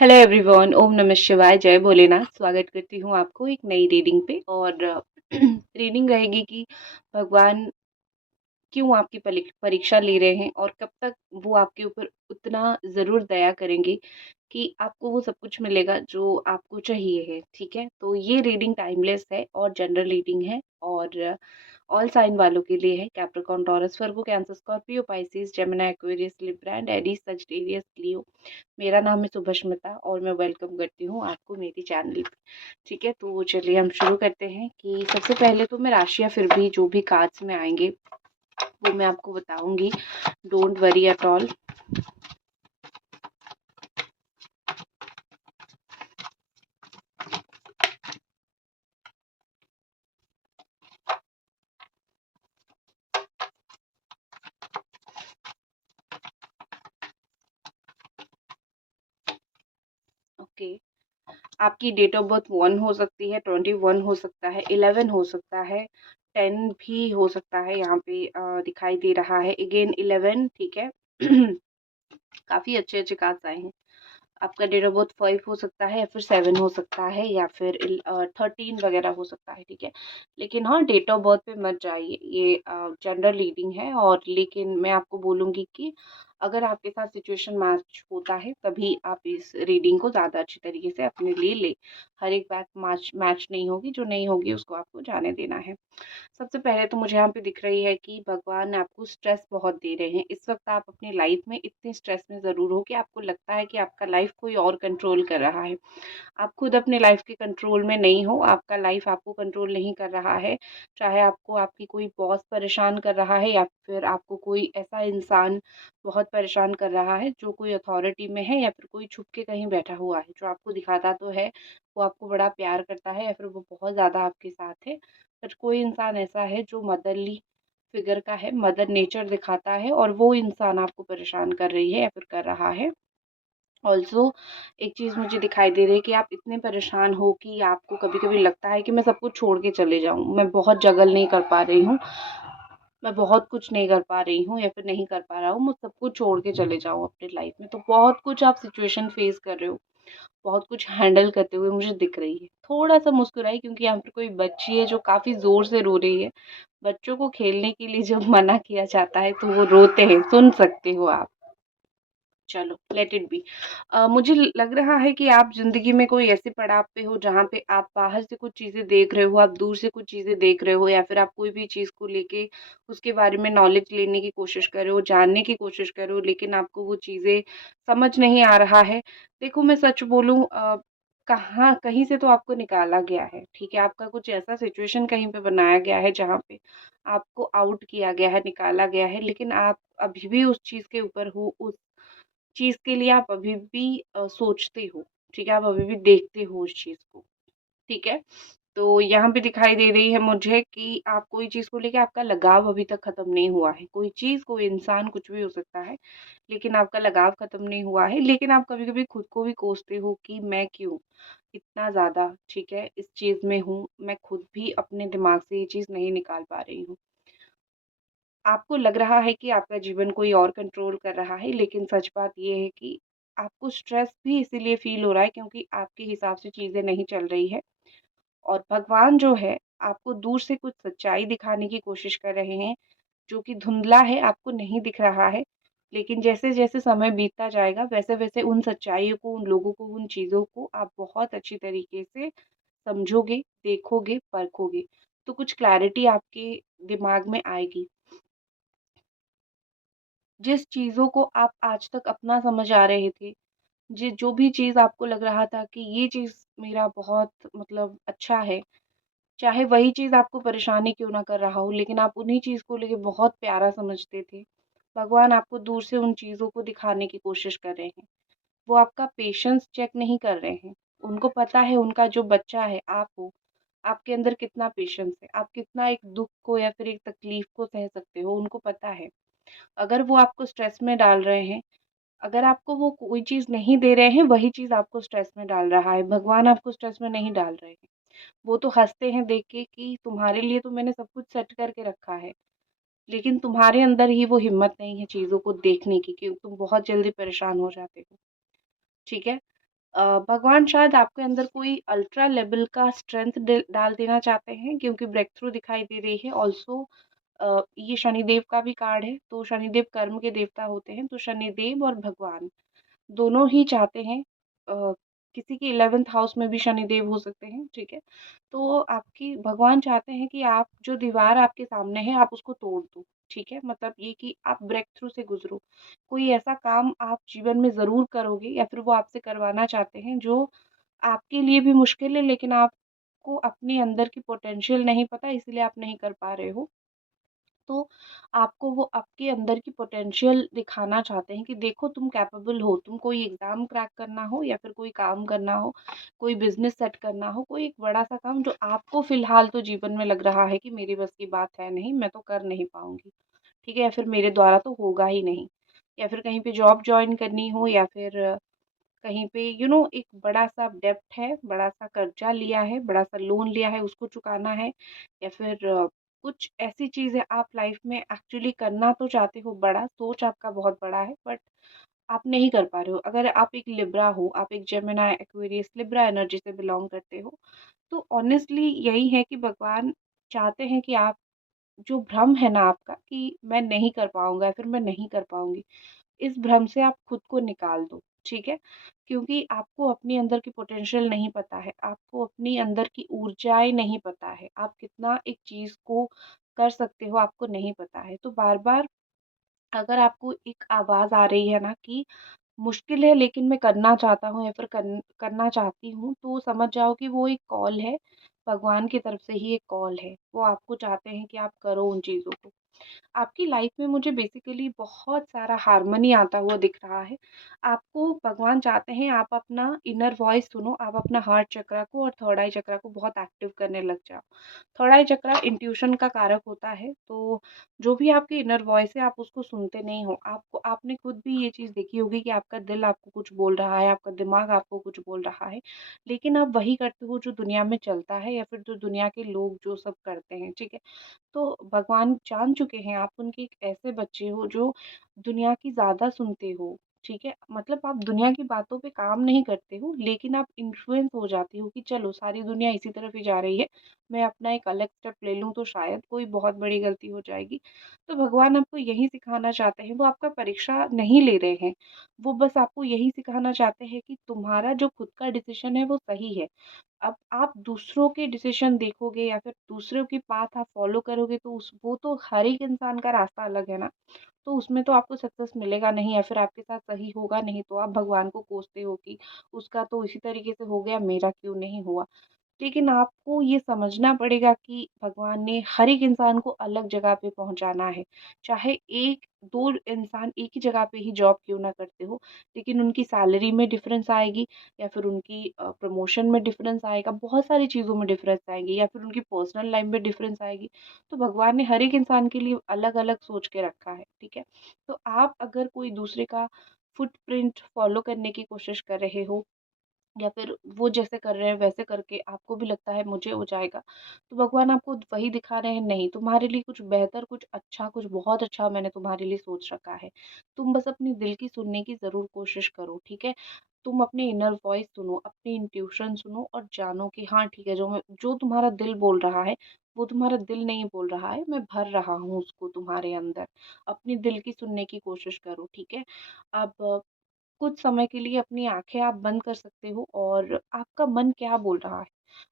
Hello everyone, ओम नमः शिवाय, जय भोलेनाथ। स्वागत करती हूँ आपको एक नई रीडिंग पे। और रीडिंग रहेगी कि भगवान क्यों आपकी परीक्षा ले रहे हैं और कब तक वो आपके ऊपर उतना ज़रूर दया करेंगे कि आपको वो सब कुछ मिलेगा जो आपको चाहिए है। ठीक है, तो ये रीडिंग टाइमलेस है और जनरल रीडिंग है और ऑल साइन वालों के लिए है। Capricorn, Taurus, Virgo, Cancer, Scorpio, Pisces, Gemini, Aquarius, Libra and Aries, Sagittarius, Leo. मेरा नाम है सुभष्मिता और मैं वेलकम करती हूँ आपको मेरी चैनल पे। ठीक है, तो चलिए हम शुरू करते हैं कि सबसे पहले तो मैं राशियाँ फिर भी जो भी कार्ड्स में आएंगे वो मैं आपको बताऊंगी। Don't worry at all. Okay, आपकी डेट ऑफ बर्थ 1 हो सकती है, 21 हो सकता है, 11 हो सकता है, 10 भी हो सकता है। यहाँ पे दिखाई दे रहा है अगेन 11। ठीक है। काफी अच्छे अच्छे कार्ड्स आए हैं। आपका डेट ऑफ बर्थ 5 हो सकता है या फिर 7 हो सकता है या फिर 13 वगैरह हो सकता है। ठीक है, लेकिन हाँ, डेट ऑफ बर्थ पे मत जाइए। ये जनरल रीडिंग है और लेकिन मैं आपको बोलूँगी कि अगर आपके साथ सिचुएशन मैच होता है तभी आप इस रीडिंग को ज़्यादा अच्छी तरीके से अपने लिए ले। हर एक बात मैच मैच नहीं होगी, जो नहीं होगी उसको आपको जाने देना है। सबसे पहले तो मुझे यहाँ पे दिख रही है कि भगवान आपको स्ट्रेस बहुत दे रहे हैं। इस वक्त आप अपनी लाइफ में इतने स्ट्रेस में ज़रूर हो कि आपको लगता है कि आपका लाइफ कोई और कंट्रोल कर रहा है। आप खुद अपने लाइफ के कंट्रोल में नहीं हो, आपका लाइफ आपको कंट्रोल नहीं कर रहा है। चाहे आपको आपकी कोई बॉस परेशान कर रहा है या फिर आपको कोई ऐसा इंसान बहुत परेशान कर रहा है जो कोई अथॉरिटी में है या फिर कोई छुप के कहीं बैठा हुआ है जो आपको दिखाता तो है वो आपको बड़ा प्यार करता है या फिर वो बहुत ज़्यादा आपके साथ है। पर कोई इंसान ऐसा है जो मदरली फिगर का है, मदर नेचर दिखाता है और वो इंसान आपको परेशान कर रही है या फिर कर रहा है। ऑल्सो एक चीज़ मुझे दिखाई दे रही है कि आप इतने परेशान हो कि आपको कभी-कभी लगता है कि मैं सब कुछ छोड़ के चले जाऊँ, मैं बहुत जगल नहीं कर पा रही हूँ, मैं बहुत कुछ नहीं कर पा रही हूँ या फिर नहीं कर पा रहा हूँ, मैं सब कुछ छोड़ के चले जाऊँ अपनी लाइफ में। तो बहुत कुछ आप सिचुएशन फेस कर रहे हो, बहुत कुछ हैंडल करते हुए मुझे दिख रही है। थोड़ा-सा मुस्कुराइए क्योंकि यहाँ पे कोई बच्ची है जो काफ़ी ज़ोर से रो रही है। बच्चों को खेलने के लिए जब मना किया जाता है तो वो रोते हैं, सुन सकते हो आप। चलो लेट इट बी। मुझे लग रहा है कि आप ज़िंदगी में कोई ऐसे पड़ाव पे हो जहाँ पे आप बाहर से कुछ चीज़ें देख रहे हो, आप दूर से कुछ चीज़ें देख रहे हो या फिर आप कोई भी चीज़ को लेके उसके बारे में नॉलेज लेने की कोशिश कर रहे हो, जानने की कोशिश कर रहे हो, लेकिन आपको वो चीज़ें समझ नहीं आ रहा है। देखो मैं सच बोलूँ, कहाँ कहीं से तो आपको निकाला गया है। ठीक है, आपका कुछ ऐसा सिचुएशन कहीं पे बनाया गया है जहाँ पे आपको आउट किया गया है, निकाला गया है, लेकिन आप अभी भी उस चीज़ के ऊपर हो, उस चीज़ के लिए आप अभी भी सोचते हो। ठीक है, आप अभी भी देखते हो उस चीज़ को। ठीक है, तो यहाँ पे दिखाई दे रही है मुझे कि आप कोई चीज़ को लेके आपका लगाव अभी तक खत्म नहीं हुआ है। कोई चीज़, कोई इंसान, कुछ भी हो सकता है, लेकिन आपका लगाव खत्म नहीं हुआ है। लेकिन आप कभी-कभी खुद को भी कोसते हो कि मैं क्यों इतना ज़्यादा, ठीक है, इस चीज़ में हूँ। मैं खुद भी अपने दिमाग से ये चीज़ नहीं निकाल पा रही हूँ। आपको लग रहा है कि आपका जीवन कोई और कंट्रोल कर रहा है, लेकिन सच बात ये है कि आपको स्ट्रेस भी इसीलिए फ़ील हो रहा है क्योंकि आपके हिसाब से चीज़ें नहीं चल रही है। और भगवान जो है, आपको दूर से कुछ सच्चाई दिखाने की कोशिश कर रहे हैं, जो कि धुंधला है, आपको नहीं दिख रहा है। लेकिन जैसे-जैसे समय बीतता जाएगा, वैसे-वैसे उन सच्चाइयों को, उन लोगों को, उन चीज़ों को आप बहुत अच्छी तरीके से समझोगे, देखोगे, परखोगे, तो कुछ क्लैरिटी आपके दिमाग में आएगी। जिस चीज़ों को आप आज तक अपना समझ आ रहे थे, जो भी चीज़ आपको लग रहा था कि ये चीज़ मेरा बहुत मतलब अच्छा है, चाहे वही चीज़ आपको परेशानी क्यों ना कर रहा हो, लेकिन आप उन्हीं चीज़ को लेके बहुत प्यारा समझते थे। भगवान आपको दूर से उन चीज़ों को दिखाने की कोशिश कर रहे हैं। वो आपका पेशेंस चेक नहीं कर रहे हैं। उनको पता है उनका जो बच्चा है आप हो, आपके अंदर कितना पेशेंस है, आप कितना एक दुःख को या फिर एक तकलीफ को सह सकते हो, उनको पता है। अगर वो आपको स्ट्रेस में डाल रहे हैं, अगर आपको वो कोई चीज़ नहीं दे रहे हैं, वही चीज़ आपको स्ट्रेस में डाल रहा है। भगवान आपको स्ट्रेस में नहीं डाल रहे हैं। वो तो हँसते हैं देख के कि तुम्हारे लिए तो मैंने सब कुछ सेट करके रखा है, लेकिन तुम्हारे अंदर ही वो हिम्मत नहीं है चीज़ों को देखने की कि तुम बहुत जल्दी परेशान हो जाते हो। ठीक है? भगवान शायद आपके अंदर कोई अल्ट्रा लेवल का स्ट्रेंथ डाल देना चाहते हैं, क्योंकि ब्रेक थ्रू दिखाई दे रही है। ऑल्सो ये शनिदेव का भी कार्ड है, तो शनिदेव कर्म के देवता होते हैं, तो शनिदेव और भगवान दोनों ही चाहते हैं। किसी की 11th हाउस में भी शनिदेव हो सकते हैं, ठीक है। तो आपकी भगवान चाहते हैं कि आप जो दीवार आपके सामने है आप उसको तोड़ दो, ठीक है। मतलब ये कि आप ब्रेक थ्रू से गुजरो, कोई ऐसा काम आप जीवन में ज़रूर करोगे या फिर वो आपसे करवाना चाहते हैं जो आपके लिए भी मुश्किल है, लेकिन आपको अपने अंदर की पोटेंशियल नहीं पता, इसलिए आप नहीं कर पा रहे हो। तो आपको वो आपके अंदर की पोटेंशियल दिखाना चाहते हैं कि देखो तुम कैपेबल हो, तुम कोई एग्ज़ाम क्रैक करना हो या फिर कोई काम करना हो, कोई बिज़नेस सेट करना हो, कोई एक बड़ा-सा काम जो आपको फ़िलहाल तो जीवन में लग रहा है कि मेरी बस की बात है नहीं, मैं तो कर नहीं पाऊँगी, ठीक है? या फिर मेरे द्वारा तो होगा ही नहीं। या फिर कहीं पे जॉब जॉइन करनी हो, या फिर कहीं पे एक बड़ा-सा डेब्ट है, बड़ा-सा कर्जा लिया है, बड़ा-सा लोन लिया है, उसको चुकाना है, या फिर कुछ ऐसी चीज़ है आप लाइफ में एक्चुअली करना तो चाहते हो बड़ा, सोच आपका बहुत बड़ा है, बट आप नहीं कर पा रहे हो। अगर आप एक लिब्रा हो, आप एक जेमिनी, एक्वेरियस, लिब्रा एनर्जी से बिलॉन्ग करते हो, तो ऑनेस्टली यही है कि भगवान चाहते हैं कि आप, जो भ्रम है ना आपका कि मैं नहीं कर पाऊँगा या फिर मैं नहीं कर पाऊँगी, इस भ्रम से आप खुद को निकाल दो, ठीक है? क्योंकि आपको अपने अंदर की पोटेंशियल नहीं पता है, आपको अपनी अंदर की ऊर्जाएँ नहीं पता है, आप कितना एक चीज़ को कर सकते हो आपको नहीं पता है। तो बार-बार अगर आपको एक आवाज़ आ रही है ना कि मुश्किल है लेकिन मैं करना चाहता हूँ या फिर करना चाहती हूँ, तो समझ जाओ कि वो एक कॉल है, भगवान की तरफ से ही एक कॉल है। वो आपको चाहते हैं कि आप करो उन चीज़ों को। आपकी लाइफ में मुझे बेसिकली बहुत सारा हार्मनी आता हुआ दिख रहा है। आपको भगवान चाहते हैं आप अपना इनर वॉइस सुनो, आप अपना हार्ट चक्रा को और थर्ड आई चक्रा को बहुत एक्टिव करने लग जाओ। थर्ड आई चक्रा इंट्यूशन का कारक होता है, तो जो भी आपकी इनर वॉइस है आप उसको सुनते नहीं हो। आपको आपने खुद भी ये चीज़ देखी होगी कि आपका दिल आपको कुछ बोल रहा है, आपका दिमाग आपको कुछ बोल रहा है, लेकिन आप वही करते हो जो दुनिया में चलता है या फिर जो दुनिया के लोग जो सब करते हैं, ठीक है? तो भगवान जान चुके हैं आप उनके एक ऐसे बच्चे हो जो दुनिया की ज़्यादा सुनते हो, ठीक है? मतलब आप दुनिया की बातों पे काम नहीं करते हो, लेकिन आप इन्फ्लुएंस हो जाते हो कि चलो सारी दुनिया इसी तरफ ही जा रही है, मैं अपना एक अलग स्टेप ले लूँ तो शायद कोई बहुत बड़ी गलती हो जाएगी। तो भगवान आपको यही सिखाना चाहते हैं, वो आपका परीक्षा नहीं ले रहे हैं, वो बस आपको यही सिखाना चाहते हैं कि तुम्हारा जो खुद का डिसीज़न है वो सही है। अब आप दूसरों के डिसीजन देखोगे या फिर दूसरों की पाथ आप फॉलो करोगे, तो उस वो तो हर एक इंसान का रास्ता अलग है ना, तो उसमें तो आपको सक्सेस मिलेगा नहीं या फिर आपके साथ सही होगा नहीं, तो आप भगवान को कोसते हो कि उसका तो इसी तरीके से हो गया, मेरा क्यों नहीं हुआ। लेकिन आपको ये समझना पड़ेगा कि भगवान ने हर एक इंसान को अलग जगह पे पहुँचाना है। चाहे 1-2 इंसान एक ही जगह पे ही जॉब क्यों ना करते हो, लेकिन उनकी सैलरी में डिफ़रेंस आएगी या फिर उनकी प्रमोशन में डिफ़रेंस आएगा, बहुत सारी चीज़ों में डिफ़रेंस आएगी या फिर उनकी पर्सनल लाइफ़ में डिफ़रेंस आएगी। तो भगवान ने हर एक इंसान के लिए अलग-अलग सोच के रखा है, ठीक है? तो आप अगर कोई दूसरे का फुटप्रिंट फ़ॉलो करने की कोशिश कर रहे हो या फिर वो जैसे कर रहे हैं वैसे करके आपको भी लगता है मुझे हो जाएगा, तो भगवान आपको वही दिखा रहे हैं, नहीं तुम्हारे लिए कुछ बेहतर, कुछ अच्छा, कुछ बहुत अच्छा मैंने तुम्हारे लिए सोच रखा है। तुम बस अपनी दिल की सुनने की ज़रूर कोशिश करो, ठीक है? तुम अपनी इनर वॉइस सुनो, अपनी इंट्यूशन सुनो और जानो कि हाँ ठीक है, जो तुम्हारा दिल बोल रहा है, वो तुम्हारा दिल नहीं बोल रहा है, मैं भर रहा हूँ उसको तुम्हारे अंदर। अपनी दिल की सुनने की कोशिश करो, ठीक है? अब कुछ समय के लिए अपनी आँखें आप बंद कर सकते हो और आपका मन क्या बोल रहा है,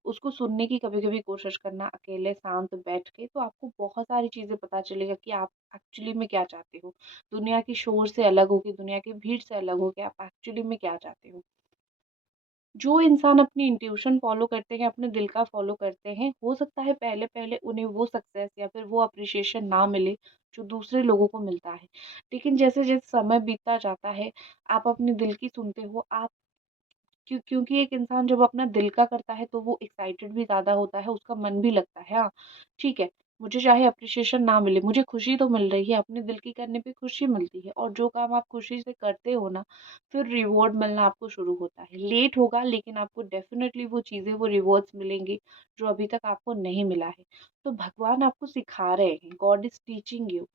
उसको सुनने की कभी-कभी कोशिश करना अकेले शांत बैठ के, तो आपको बहुत सारी चीज़ें पता चलेगा कि आप एक्चुअली में क्या चाहते हो। दुनिया की शोर से अलग हो के, दुनिया की भीड़ से अलग हो के आप एक्चुअली में क्या चाहते हो। जो इंसान अपनी इंट्यूशन फ़ॉलो करते हैं, अपने दिल का फ़ॉलो करते हैं, हो सकता है पहले-पहले उन्हें वो सक्सेस या फिर वो एप्रिशिएशन ना मिले, जो दूसरे लोगों को मिलता है। लेकिन जैसे-जैसे समय बीतता जाता है, आप अपने दिल की सुनते हो, आप क्योंकि एक इंसान जब अपना दिल का करता है तो वो एक्साइटेड भी ज़्यादा होता है, उसका मन भी लगता है, हाँ, ठीक है, मुझे चाहे एप्रिशिएशन ना मिले, मुझे खुशी तो मिल रही है, अपने दिल की करने पे खुशी मिलती है और जो काम आप खुशी से करते हो ना, फिर रिवॉर्ड मिलना आपको शुरू होता है। लेट होगा लेकिन आपको डेफ़िनेटली वो चीज़ें, वो रिवॉर्ड्स मिलेंगे, जो अभी तक आपको नहीं मिला है। तो भगवान आपको सिखा रहे हैं, गॉड इज़ टीचिंग यू।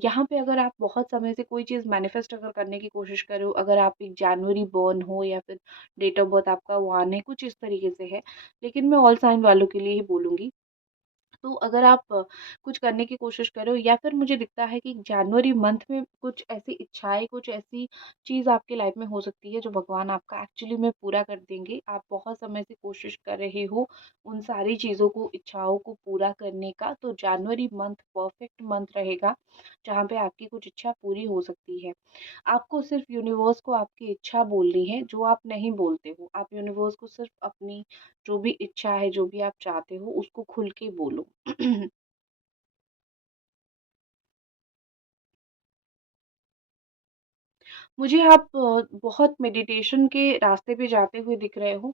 यहाँ पे अगर आप बहुत समय से कोई चीज़ मैनिफेस्ट अगर करने की कोशिश कर रहे हो, अगर आप एक जनवरी बॉर्न हो या फिर डेट ऑफ बर्थ आपका 1 है, कुछ इस तरीके से है, लेकिन मैं ऑल साइन वालों के लिए ही बोलूँगी। तो अगर आप कुछ करने की कोशिश कर रहे हो या फिर मुझे दिखता है कि जनवरी मंथ में कुछ ऐसी इच्छाएँ, कुछ ऐसी चीज़ आपकी लाइफ में हो सकती है जो भगवान आपका एक्चुअली में पूरा कर देंगे। आप बहुत समय से कोशिश कर रहे हो उन सारी चीज़ों को, इच्छाओं को पूरा करने का, तो जनवरी मंथ परफेक्ट मंथ रहेगा, जहाँ पे आपकी कुछ इच्छा पूरी हो सकती है। आपको सिर्फ़ यूनिवर्स को आपकी इच्छा बोलनी है, जो आप नहीं बोलते हो। आप यूनिवर्स को सिर्फ़ अपनी जो भी इच्छा है, जो भी आप चाहते हो, उसको खुल के बोलो। मुझे आप बहुत मेडिटेशन के रास्ते पे जाते हुए दिख रहे हो,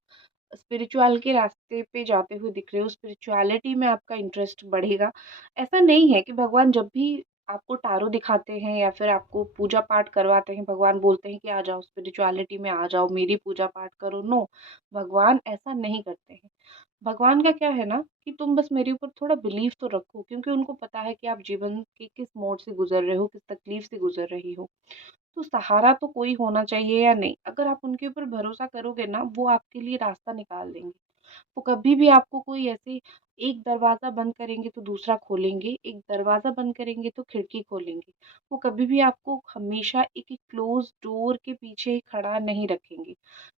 स्पिरिचुअल के रास्ते पे जाते हुए दिख रहे हो, स्पिरिचुअलिटी में आपका इंटरेस्ट बढ़ेगा। ऐसा नहीं है कि भगवान जब भी आपको टारो दिखाते हैं या फिर आपको पूजा पाठ करवाते हैं, भगवान बोलते हैं कि आ जाओ स्पिरिचुअलिटी में आ जाओ, मेरी पूजा पाठ करो, नो, भगवान ऐसा नहीं करते हैं। भगवान का क्या है ना कि तुम बस मेरे ऊपर थोड़ा बिलीव तो रखो, क्योंकि उनको पता है कि आप जीवन के किस मोड़ से गुजर रहे हो, किस तकलीफ से गुजर रही हो। तो सहारा तो कोई होना चाहिए या नहीं, अगर आप उनके ऊपर भरोसा करोगे ना, वो आपके लिए रास्ता निकाल देंगे। वो कभी भी आपको कोई ऐसे, एक दरवाज़ा बंद करेंगे तो दूसरा खोलेंगे, एक दरवाज़ा बंद करेंगे तो खिड़की खोलेंगे। वो कभी भी आपको हमेशा एक-एक क्लोज़ डोर के पीछे ही खड़ा नहीं रखेंगे।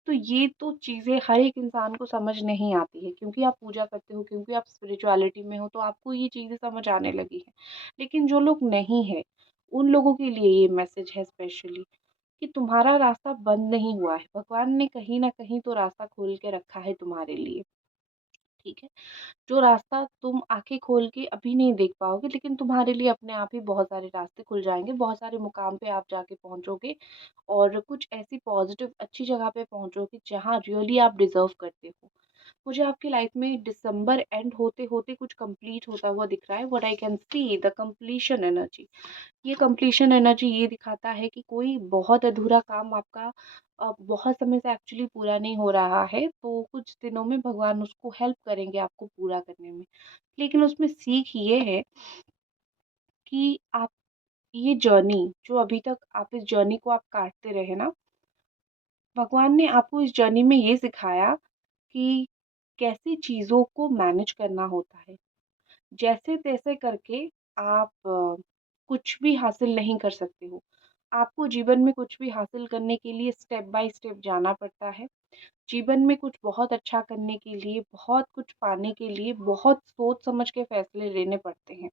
तो ये तो चीज़ें हर एक इंसान को समझ नहीं आती है, क्योंकि आप पूजा करते हो, क्योंकि आप स्पिरिचुअलिटी में हो, तो आपको ये चीज़ें समझ आने लगी हैं। लेकिन जो लोग नहीं हैं, उन लोगों के लिए ये मैसेज है स्पेशली, कि तुम्हारा रास्ता बंद नहीं हुआ है। भगवान ने कहीं न कहीं तो रास्ता खोल के रखा है तुम्हारे लिए, ठीक है? जो रास्ता तुम आँखें खोल के अभी नहीं देख पाओगे, लेकिन तुम्हारे लिए अपने आप ही बहुत सारे रास्ते खुल जाएँगे, बहुत सारे मुकाम पे आप जाके पहुँचोगे और कुछ ऐसी पॉज़िटिव अच्छी जगह पे पहुँचोगे जहाँ रियली आप डिज़र्व करते हो। मुझे आपकी लाइफ में दिसंबर एंड होते-होते कुछ कंप्लीट होता हुआ दिख रहा है, what I can see the completion energy. ये कंप्लीशन एनर्जी ये दिखाता है कि कोई बहुत अधूरा काम आपका बहुत समय से एक्चुअली पूरा नहीं हो रहा है, तो कुछ दिनों में भगवान उसको हेल्प करेंगे आपको पूरा करने में। लेकिन उसमें सीख ये है कि आप ये जर्नी जो अभी तक आप इस जर्नी को आप काटते रहे ना, भगवान ने आपको इस जर्नी में ये सिखाया कि कैसे चीज़ों को मैनेज करना होता है। जैसे-तैसे करके आप कुछ भी हासिल नहीं कर सकते हो। आपको जीवन में कुछ भी हासिल करने के लिए स्टेप बाय स्टेप जाना पड़ता है। जीवन में कुछ बहुत अच्छा करने के लिए, बहुत कुछ पाने के लिए, बहुत सोच समझ के फैसले लेने पड़ते हैं।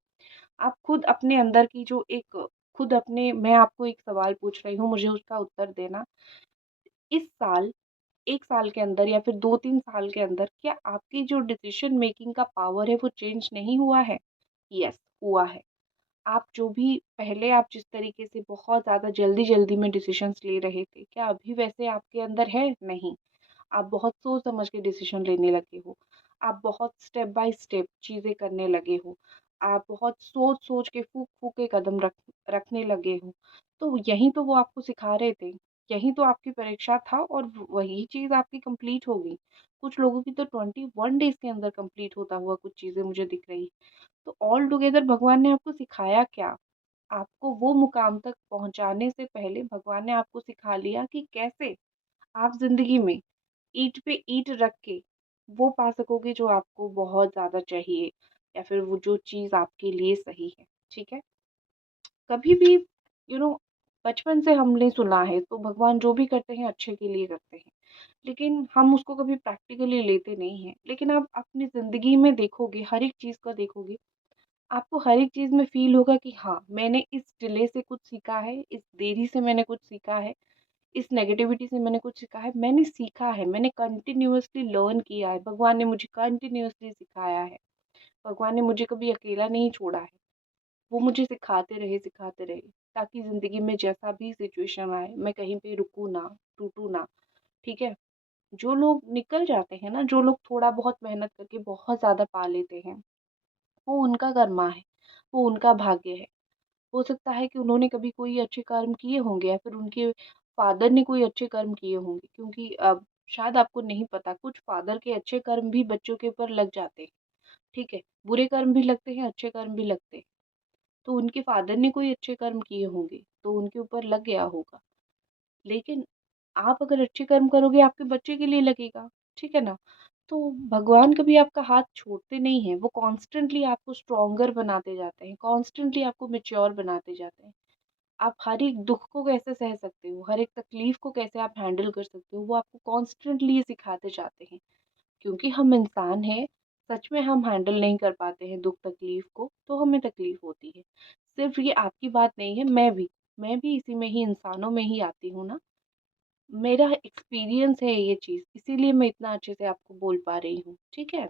आप खुद अपने अंदर की जो एक खुद अपने मैं आपको एक सवाल पूछ रही हूँ, मुझे उसका उत्तर देना। इस साल 1 साल के अंदर या फिर 2-3 साल के अंदर क्या आपकी जो डिसीज़न मेकिंग का पावर है वो चेंज नहीं हुआ है? यस, हुआ है। आप जो भी पहले आप जिस तरीके से बहुत ज़्यादा जल्दी-जल्दी में डिसीज़न्स ले रहे थे, क्या अभी वैसे आपके अंदर है? नहीं। आप बहुत सोच समझ के डिसीज़न लेने लगे हो। आप बहुत स्टेप बाय स्टेप चीज़ें करने लगे हो। आप बहुत सोच-सोच के फूँक-फूँक के कदम रखने लगे हो। तो यही तो वो आपको सिखा रहे थे। यही तो आपकी परीक्षा था और वही चीज़ आपकी कंप्लीट हो गई। कुछ लोगों की तो 21 डेज़ के अंदर कंप्लीट होता हुआ कुछ चीज़ें मुझे दिख रही। तो ऑल टुगेदर भगवान ने आपको सिखाया क्या? आपको वो मुकाम तक पहुँचाने से पहले भगवान ने आपको सिखा लिया कि कैसे आप ज़िंदगी में ईंट पे ईंट रख के वो पा सकोगे जो आपको बहुत ज़्यादा चाहिए या फिर वो जो चीज़ आपके लिए सही है, ठीक है? कभी भी यू नो बचपन से हमने सुना है तो भगवान जो भी करते हैं अच्छे के लिए करते हैं। लेकिन हम उसको कभी प्रैक्टिकली लेते नहीं हैं। लेकिन आप अपनी ज़िंदगी में देखोगे, हर एक चीज़ को देखोगे, आपको हर एक चीज़ में फ़ील होगा कि हाँ, मैंने इस डिले से कुछ सीखा है, इस देरी से मैंने कुछ सीखा है, इस नेगेटिविटी से मैंने कुछ सीखा है। मैंने सीखा है, मैंने कंटिन्यूअसली लर्न किया है। भगवान ने मुझे कंटिन्यूअसली सिखाया है। भगवान ने मुझे कभी अकेला नहीं छोड़ा है। वो मुझे सिखाते रहे, ताकि ज़िंदगी में जैसा भी सिचुएशन आए, मैं कहीं पे रुकूँ ना, टूटूँ ना, ठीक है? जो लोग निकल जाते हैं ना, जो लोग थोड़ा बहुत मेहनत करके बहुत ज़्यादा पा लेते हैं, वो उनका कर्मा है, वो उनका भाग्य है। हो सकता है कि उन्होंने कभी कोई अच्छे कर्म किए होंगे या फिर उनके फादर ने कोई अच्छे कर्म किए होंगे, क्योंकि शायद आपको नहीं पता, कुछ फादर के अच्छे कर्म भी बच्चों के ऊपर लग जाते हैं, ठीक है? बुरे कर्म भी लगते हैं, अच्छे कर्म भी लगते हैं। तो उनके फादर ने कोई अच्छे कर्म किए होंगे, तो उनके ऊपर लग गया होगा। लेकिन आप अगर अच्छे कर्म करोगे आपके बच्चे के लिए लगेगा, ठीक है ना? तो भगवान कभी आपका हाथ छोड़ते नहीं हैं, वो कॉन्स्टेंटली आपको स्ट्रॉन्गर बनाते जाते हैं, कॉन्स्टेंटली आपको मैच्योर बनाते जाते हैं। आप हर एक दुःख को कैसे सह सकते हो, हर एक तकलीफ को कैसे आप हैंडल कर सकते हो, वो आपको कॉन्स्टेंटली सिखाते जाते हैं। क्योंकि हम इंसान हैं, सच में हम हैंडल नहीं कर पाते हैं दुःख तकलीफ को, तो हमें तकलीफ होती है। सिर्फ ये आपकी बात नहीं है, मैं भी इसी में ही इंसानों में ही आती हूँ ना। मेरा एक्सपीरियंस है ये चीज़, इसीलिए मैं इतना अच्छे से आपको बोल पा रही हूँ, ठीक है?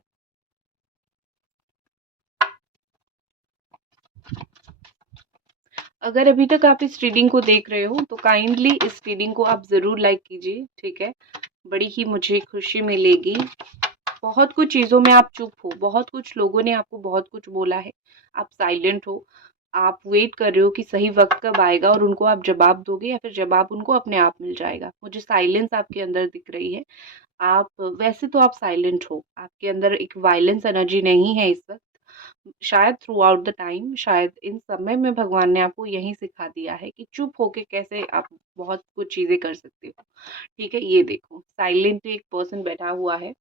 अगर अभी तक आप इस रीडिंग को देख रहे हो तो काइंडली इस रीडिंग को आप ज़रूर लाइक कीजिए, ठीक है? बड़ी ही मुझे खुशी मिलेगी। बहुत कुछ चीज़ों में आप चुप हो, बहुत कुछ लोगों ने आपको बहुत कुछ बोला है, आप साइलेंट हो, आप वेट कर रहे हो कि सही वक़्त कब आएगा और उनको आप जवाब दोगे या फिर जवाब उनको अपने आप मिल जाएगा। मुझे साइलेंस आपके अंदर दिख रही है। आप वैसे तो आप साइलेंट हो, आपके अंदर एक वायलेंस एनर्जी नहीं है इस वक़्त। शायद थ्रू आउट द टाइम, शायद इन समय में भगवान ने आपको यही सिखा दिया है कि चुप होके कैसे आप बहुत कुछ चीज़ें कर सकते हो। ठीक है? ये देखो, साइलेंटली एक पर्सन बैठा हुआ है,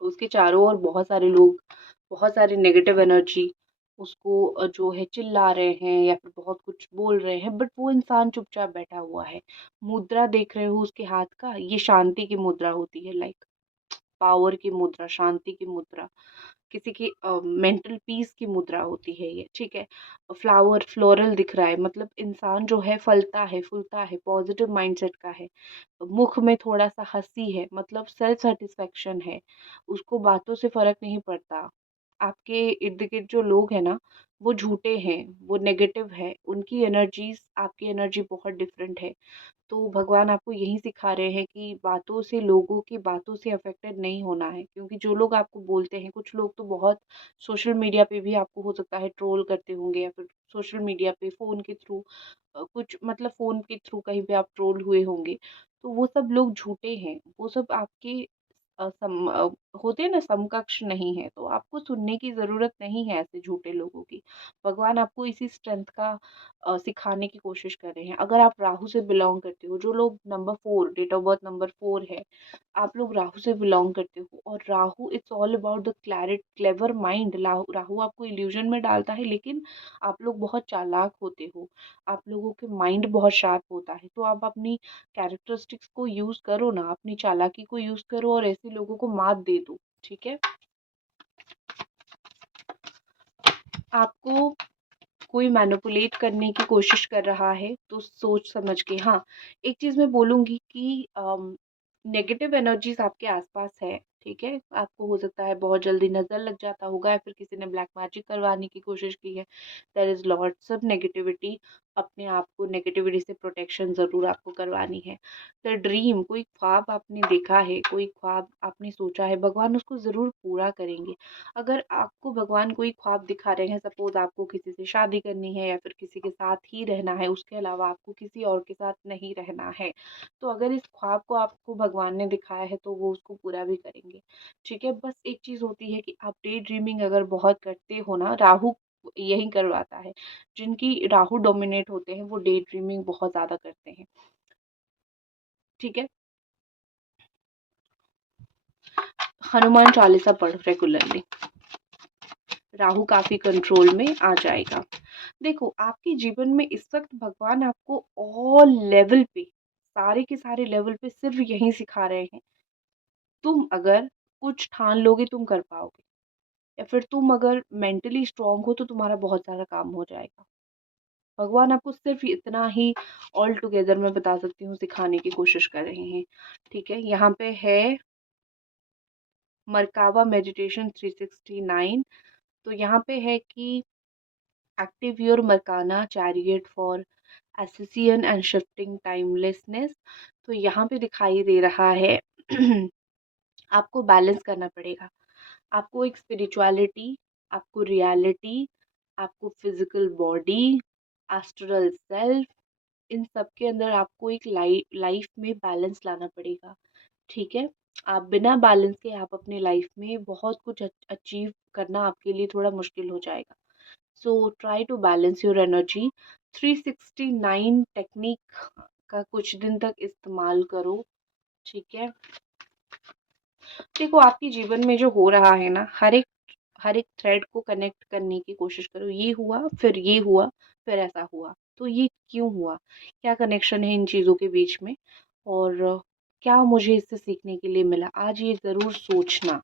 उसके चारों ओर बहुत सारे लोग, बहुत सारी नेगेटिव एनर्जी उसको जो है चिल्ला रहे हैं या फिर बहुत कुछ बोल रहे हैं, बट वो इंसान चुपचाप बैठा हुआ है। मुद्रा देख रहे हो उसके हाथ का, ये शांति की मुद्रा होती है, लाइक पावर की मुद्रा, शांति की मुद्रा, किसी की मेंटल पीस की मुद्रा होती है ये, ठीक है? फ्लावर फ्लोरल दिख रहा है, मतलब इंसान जो है फलता है, फूलता है, पॉजिटिव माइंडसेट का है। मुख में थोड़ा-सा हँसी है, मतलब सेल्फ सैटिस्फैक्शन है, उसको बातों से फ़र्क नहीं पड़ता। आपके इर्द-गिर्द जो लोग हैं ना, वो झूठे हैं, वो नेगेटिव है, उनकी एनर्जीज़ आपकी एनर्जी बहुत डिफरेंट है। तो भगवान आपको यही सिखा रहे हैं कि बातों से, लोगों की बातों से अफेक्टेड नहीं होना है, क्योंकि जो लोग आपको बोलते हैं, कुछ लोग तो बहुत सोशल मीडिया पे भी आपको हो सकता है ट्रोल करते होंगे या फिर सोशल मीडिया पे फ़ोन के थ्रू कुछ मतलब फ़ोन के थ्रू कहीं पे आप ट्रोल हुए होंगे। तो वो सब लोग झूठे हैं, वो सब आपके होते हैं ना समकक्ष नहीं है, तो आपको सुनने की ज़रूरत नहीं है ऐसे झूठे लोगों की। भगवान आपको इसी स्ट्रेंथ का सिखाने की कोशिश कर रहे हैं। अगर आप राहु से बिलॉन्ग करते हो, जो लोग number 4 date of birth number 4 है, आप लोग राहु से बिलॉन्ग करते हो और Rahu it's all about the clever mind. Rahu Rahu आपको इल्यूजन में डालता है, लेकिन आप लोग बहुत चालाक होते हो। आप लोगों के माइंड बहुत शार्प होता है, तो आप अपनी कैरेक्टरिस्टिक्स को यूज़ करो ना, अपनी चालाकी को यूज़ करो और ऐसे लोगों को मात दे दो, ठीक है? आपको कोई मैनिपुलेट करने की कोशिश कर रहा है तो सोच समझ के, हाँ, एक चीज़ मैं बोलूँगी कि नेगेटिव एनर्जीज़ आपके आसपास है, ठीक है? आपको हो सकता है बहुत जल्दी नज़र लग जाता होगा या फिर किसी ने ब्लैक मैजिक करवाने की कोशिश की है। There is lots of negativity, अपने आप को नेगेटिविटी से प्रोटेक्शन ज़रूर आपको करवानी है। द ड्रीम, कोई ख्वाब आपने देखा है, कोई ख्वाब आपने सोचा है, भगवान उसको ज़रूर पूरा करेंगे। अगर आपको भगवान कोई ख्वाब दिखा रहे हैं, सपोज आपको किसी से शादी करनी है या फिर किसी के साथ ही रहना है, उसके अलावा आपको किसी और के साथ नहीं रहना है, तो अगर इस ख्वाब को आपको भगवान ने दिखाया है तो वो उसको पूरा भी करेंगे, ठीक है? बस एक चीज़ होती है कि आप डे ड्रीमिंग अगर बहुत करते हो ना, राहु यही करवाता है। जिनकी राहु डोमिनेट होते हैं वो डे ड्रीमिंग बहुत ज़्यादा करते हैं, ठीक है? हनुमान चालीसा पढ़ो रेगुलरली, राहु काफ़ी कंट्रोल में आ जाएगा। देखो, आपके जीवन में इस वक़्त भगवान आपको ऑल लेवल पे, सारे के सारे लेवल पे सिर्फ़ यही सिखा रहे हैं, तुम अगर कुछ ठान लोगे तुम कर पाओगे, या फिर तुम अगर मेंटली स्ट्रॉन्ग हो तो तुम्हारा बहुत सारा काम हो जाएगा। भगवान आपको सिर्फ़ इतना ही ऑल टुगेदर मैं बता सकती हूँ सिखाने की कोशिश कर रहे हैं, ठीक है? यहाँ पे है मरकावा मेडिटेशन 369, तो यहाँ पे है कि active your Merkaba chariot for ascension and shifting timelessness. तो यहाँ पे दिखाई दे रहा है आपको बैलेंस करना पड़ेगा। आपको एक स्पिरिचुअलिटी, आपको रियलिटी, आपको फिजिकल बॉडी, एस्ट्रल सेल्फ, इन सब के अंदर आपको एक लाइफ में बैलेंस लाना पड़ेगा, ठीक है? आप बिना बैलेंस के आप अपनी लाइफ में बहुत कुछ अचीव करना आपके लिए थोड़ा मुश्किल हो जाएगा। So try to balance your energy. 369 technique का कुछ दिन तक इस्तेमाल करो, ठीक है। देखो आपके जीवन में जो हो रहा है ना, हर एक थ्रेड को कनेक्ट करने की कोशिश करो। ये हुआ, फिर ये हुआ, फिर ऐसा हुआ, तो ये क्यों हुआ, क्या कनेक्शन है इन चीज़ों के बीच में, और क्या मुझे इससे सीखने के लिए मिला। आज ये ज़रूर सोचना,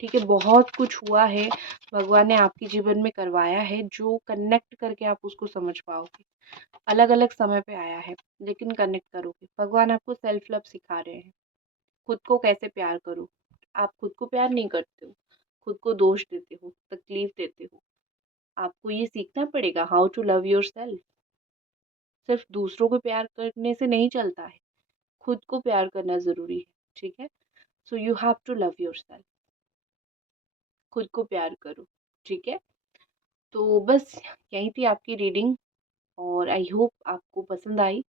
ठीक है। बहुत कुछ हुआ है, भगवान ने आपके जीवन में करवाया है, जो कनेक्ट करके आप उसको समझ पाओगे। अलग अलग समय पे आया है, लेकिन कनेक्ट करोगे। भगवान आपको सेल्फ लव सिखा रहे हैं, खुद को कैसे प्यार करो। आप खुद को प्यार नहीं करते हो, खुद को दोष देते हो, तकलीफ देते हो। आपको ये सीखना पड़ेगा, how to love yourself. सिर्फ दूसरों को प्यार करने से नहीं चलता है, खुद को प्यार करना जरूरी है, ठीक है। So you have to love yourself, खुद को प्यार करो, ठीक है। तो बस यही थी आपकी रीडिंग, और आई होप आपको पसंद आई।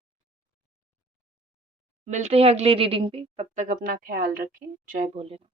मिलते हैं अगली रीडिंग पे, तब तक अपना ख्याल रखें। जय भोलेनाथ।